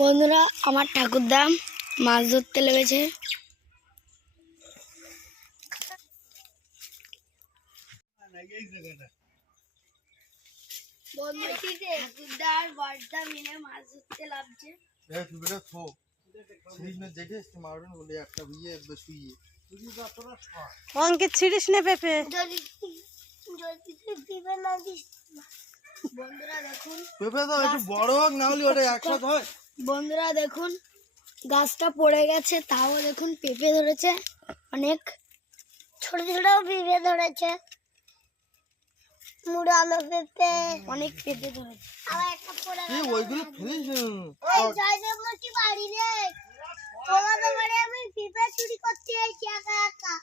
বন্ধুরা আমার ঠাকুরদা মাছ ধরতে লেগেছে। ঠাকুরদা আর বড়দা মিলে মাছ ধরতে লাগছে। অঙ্কিত ছিড়িস না পেঁপে। বন্ধুরা দেখুন, পেঁপে তো একটু বড় হোক, না হলে ওটা একসাথে হয়। বন্ধুরা দেখুন গাছটা পড়ে গেছে, তাও দেখুন পেঁপে ধরেছে, অনেক ছোট ছোট পেঁপে ধরেছে, মুড়ানো পেঁপে, অনেক পেঁপে ধরেছে। আবার একটা পড়ে গেল। ওইগুলো ফেলিস ওই জয়দেবমূর্তি বাড়ি নেই, তোমাদের বাড়ি আমি পেঁপে চুরি করতে এসেছি একা একা।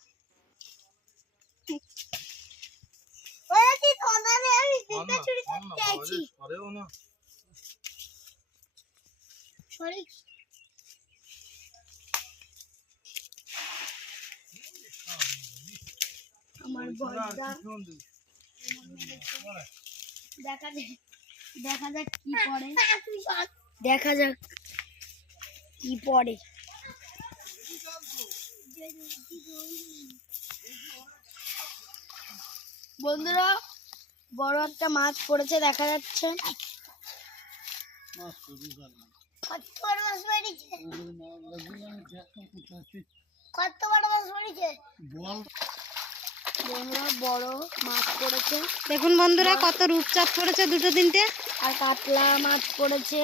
ওই তোমাদের আমি পেঁপে চুরি করতে এসেছি। সরি, আমার বড়দা দেখা যাক কি পড়ে, দেখা যাক কি পড়ে। বন্ধুরা বড় একটা মাছ পড়েছে, দেখা যাচ্ছে। কত বড় মাছ পড়েছে? কত বড় মাছ পড়েছে? বন্ধুরা বড় মাছ পড়েছে দেখুন বন্ধুরা, কত রূপচাঁদ পড়েছে, দুটো তিনটে। আর কাতলা মাছ পড়েছে।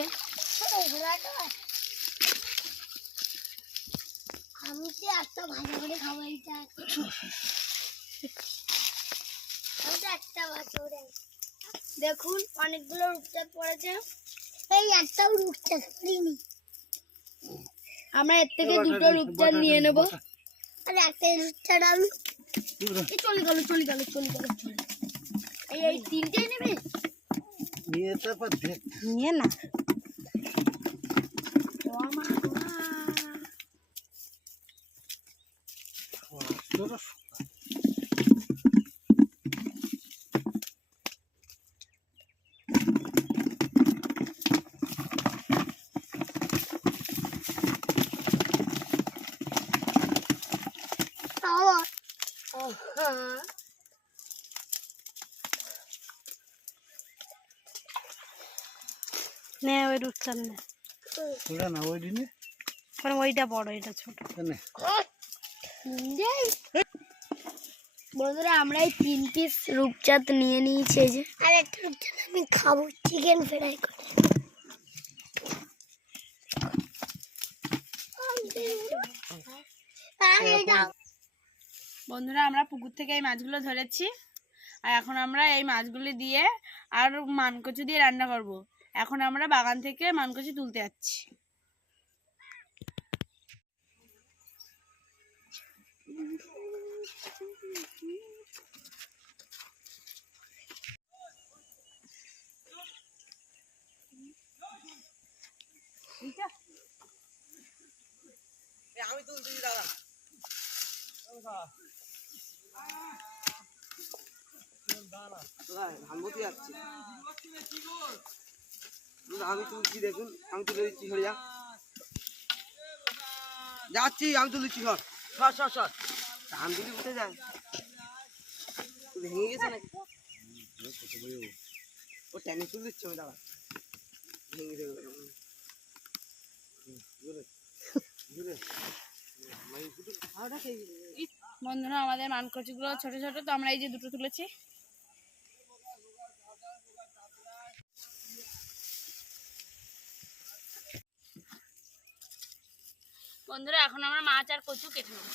আমি তো একটা ভাজা করে খাবো, এইটা একটা মাছ। দেখুন অনেকগুলো রূপচাঁদ পড়েছে, এই একটাও রূপচাঁদ পড়িনি। আমরা এর থেকে দুটো রূপচাঁদ নিয়ে নেব। আর একটা রূপচাঁদ আমি চলে গেল। এই তিনটেই নেবে, নিয়ে না। নে ওই রূপচাঁদ নে। ওইটা বড়, এটা ছোট। বন্ধুরা আমরা এই 3 পিস রূপচাঁদ নিয়ে নিয়েছি। এই যে আর একটা রূপচাঁদ আমি খাবো চিকেন ফ্রাই করে। বন্ধুরা আমরা পুকুর থেকে এই মাছগুলো ধরেছি, আর এখন আমরা এই মাছগুলি দিয়ে আর মানকচু দিয়ে রান্না করব। এখন আমরা বাগান থেকে মানকচু তুলতে যাচ্ছি। আমি তুলতেছি দাদা। আমি তুলছি, দেখুন আমি তুলে দিচ্ছি। সরিয়া যাচ্ছি, আমি তুলেছি। সর ধান তুলি উঠে যায়, ভেঙে গেছে নাকি? ও টেনে তুলে দিচ্ছে। আমি দাদা ভেঙে দেবে। বন্ধুরা আমাদের মানকচুগুলো ছোট ছোট, তো আমরা এই যে দুটো তুলেছি। বন্ধুরা এখন আমরা মাছ আর কচু কেটে নেব।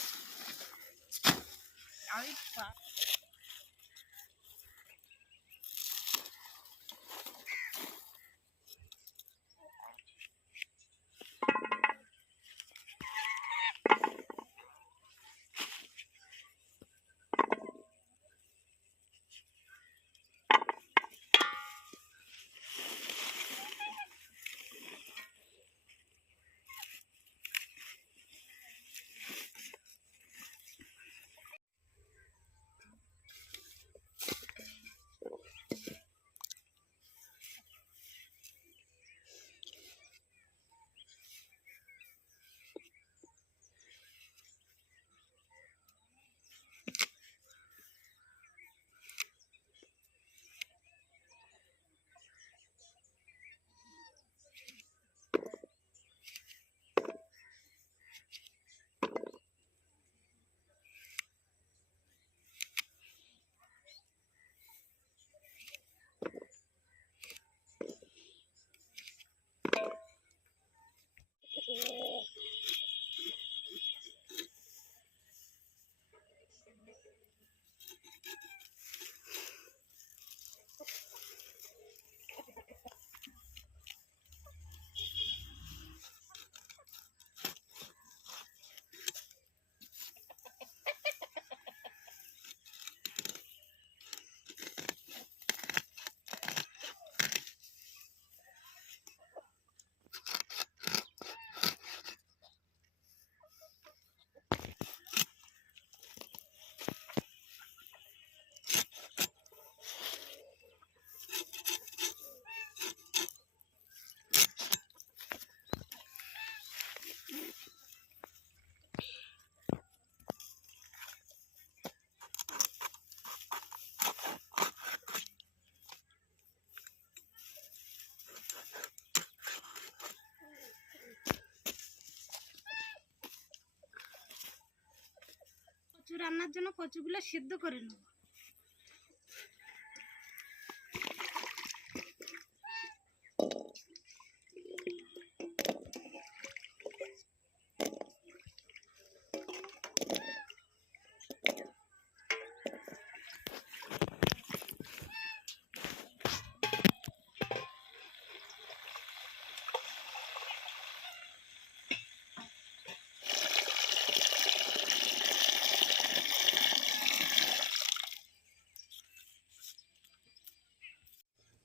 রান্নার জন্য কচুগুলো সিদ্ধ করে নেব।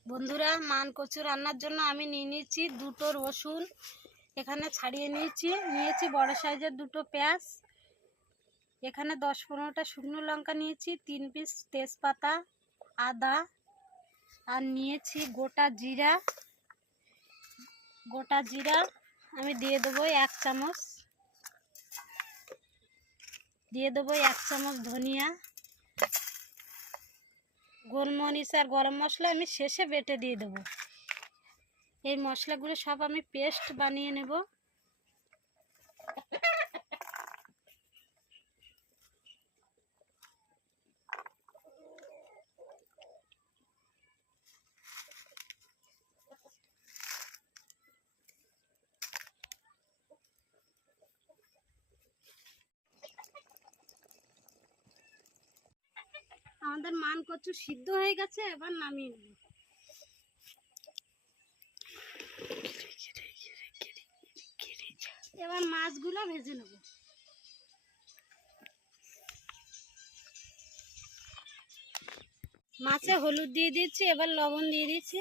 বন্ধুরা, মান কচু রান্নার জন্য আমি নিয়ে নিয়েছি 2টো রসুন, এখানে ছাড়িয়ে নিয়েছি বড় সাইজের 2টো পেঁয়াজ, এখানে 10-15টা শুকনো লঙ্কা নিয়েছি, 3 পিস তেজপাতা, আদা, আর নিয়েছি গোটা জিরা আমি দিয়ে দেবো 1 চামচ, দিয়ে দেবো 1 চামচ ধনিয়া, গোলমরিচ আর গরম মশলা আমি শেষে বেটে দিয়ে দেবো। এই মশলাগুলো সব আমি পেস্ট বানিয়ে নেব। আমাদের মান কচু সিদ্ধ হয়ে গেছে, এবার নামিয়ে নেব। এবার মাছগুলো ভেজে নেব। মাছে হলুদ দিয়ে দিচ্ছি, এবার লবণ দিয়ে দিচ্ছি।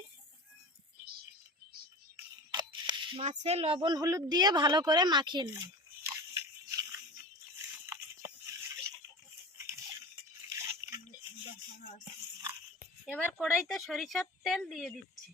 মাছে লবণ হলুদ দিয়ে ভালো করে মাখিয়ে নেব। এবার কড়াইতে সরিষার তেল দিয়ে দিচ্ছি।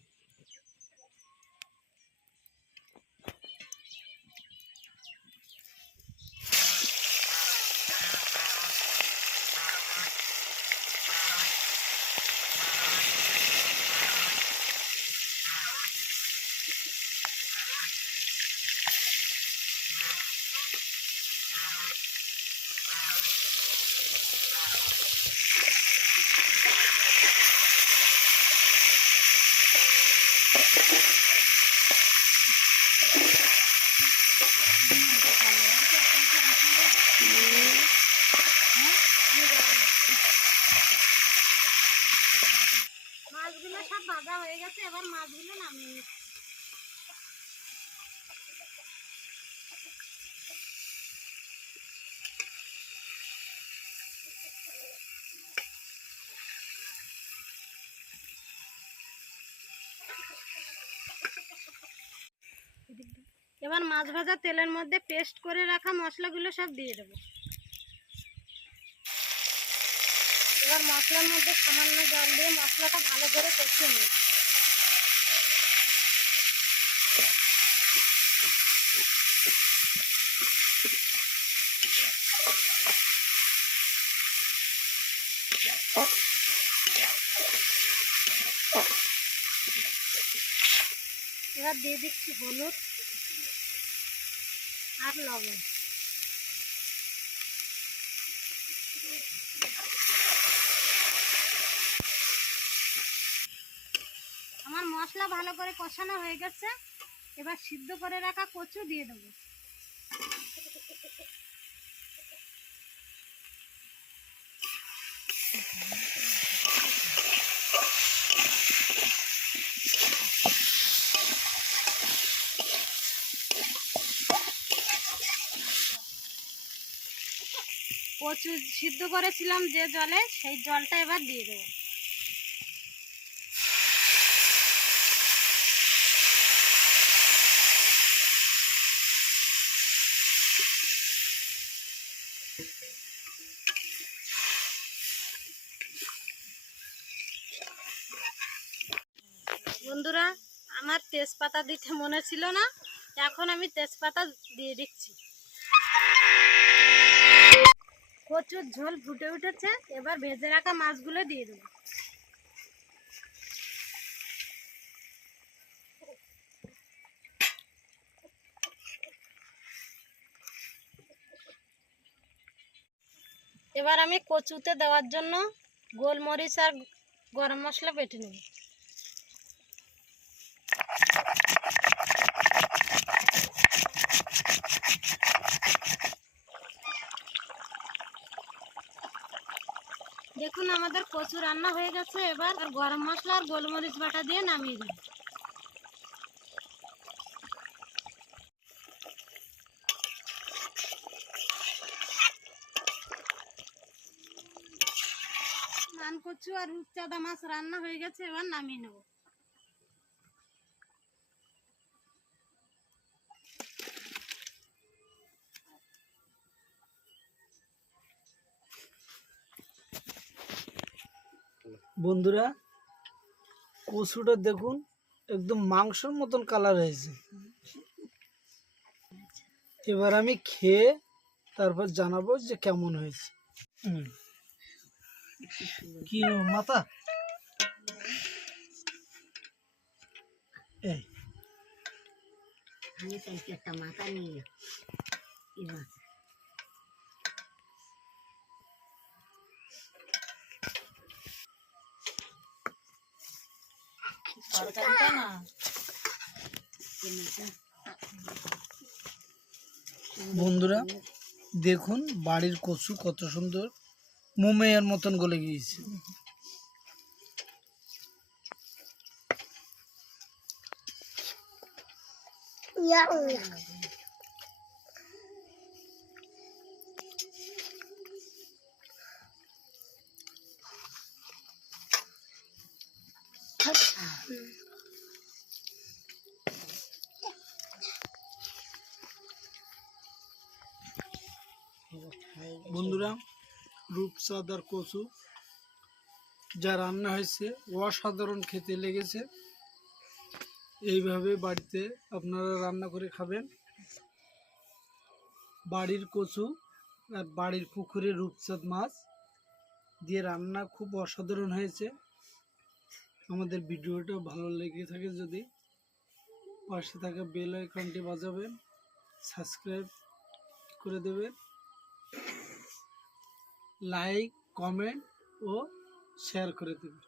মাছগুলো সব ভাজা হয়ে গেছে, এবার মাছগুলো নামিয়ে নিচ্ছি। এবার মাছ ভাজা তেলের মধ্যে পেস্ট করে রাখা মশলাগুলো সব দিয়ে দেবো। এবার মশলার মধ্যে সামান্য জল দিয়ে মশলাটা ভালো করে কষিয়ে নেব। এবার দিয়ে দিচ্ছি হলুদ আর লবণ। আমার মশলা ভালো করে কষানো হয়ে গেছে, এবার সিদ্ধ করে রাখা কচু দিয়ে দেবো। কচু সিদ্ধ করেছিলাম যে জলে, সেই জলটা এবার দিয়ে দেবো। বন্ধুরা, আমার তেজপাতা দিতে মনে ছিল না, এখন আমি তেজপাতা দিয়ে দিচ্ছি। কচুর ঝোল ফুটে উঠেছে, এবার ভেজে রাখা মাছগুলো দিয়ে দেবো। এবার আমি কচুতে দেওয়ার জন্য গোলমরিচ আর গরম মশলা বেটে নেব। দেখুন আমাদের কচু রান্না হয়ে গেছে। এবার আর গরম মশলা আর গোলমরিচ বাটা দিয়ে নামিয়ে দেব। মান কচু আর রূপচাঁদা মাছ রান্না হয়ে গেছে, এবার নামিয়ে নেব। বন্ধুরা, কচুটা দেখুন একদম মাংসের মতন কালার হয়েছে। এবার আমি খেয়ে তারপর জানাবো যে কেমন হয়েছে। কি মাথা এই আমি চাইছি একটা মাথা নিয়ে বন্ধুরা দেখুন বাড়ির কচু কত সুন্দর মোমের মতন গলে গিয়েছে। বন্ধুরা, রূপচাঁদার কচু যা রান্না হয়েছে অসাধারণ খেতে লেগেছে। এইভাবে বাড়িতে আপনারা রান্না করে খাবেন। বাড়ির কচু আর বাড়ির পুকুরে রূপচাঁদ মাছ দিয়ে রান্না খুব অসাধারণ হয়েছে। আমাদের ভিডিওটা ভালো লেগে থাকে যদি পাশে থাকা বেল আইকনটি বাজাবেন, সাবস্ক্রাইব করে দেবেন, লাইক কমেন্ট ও শেয়ার করে দেবেন।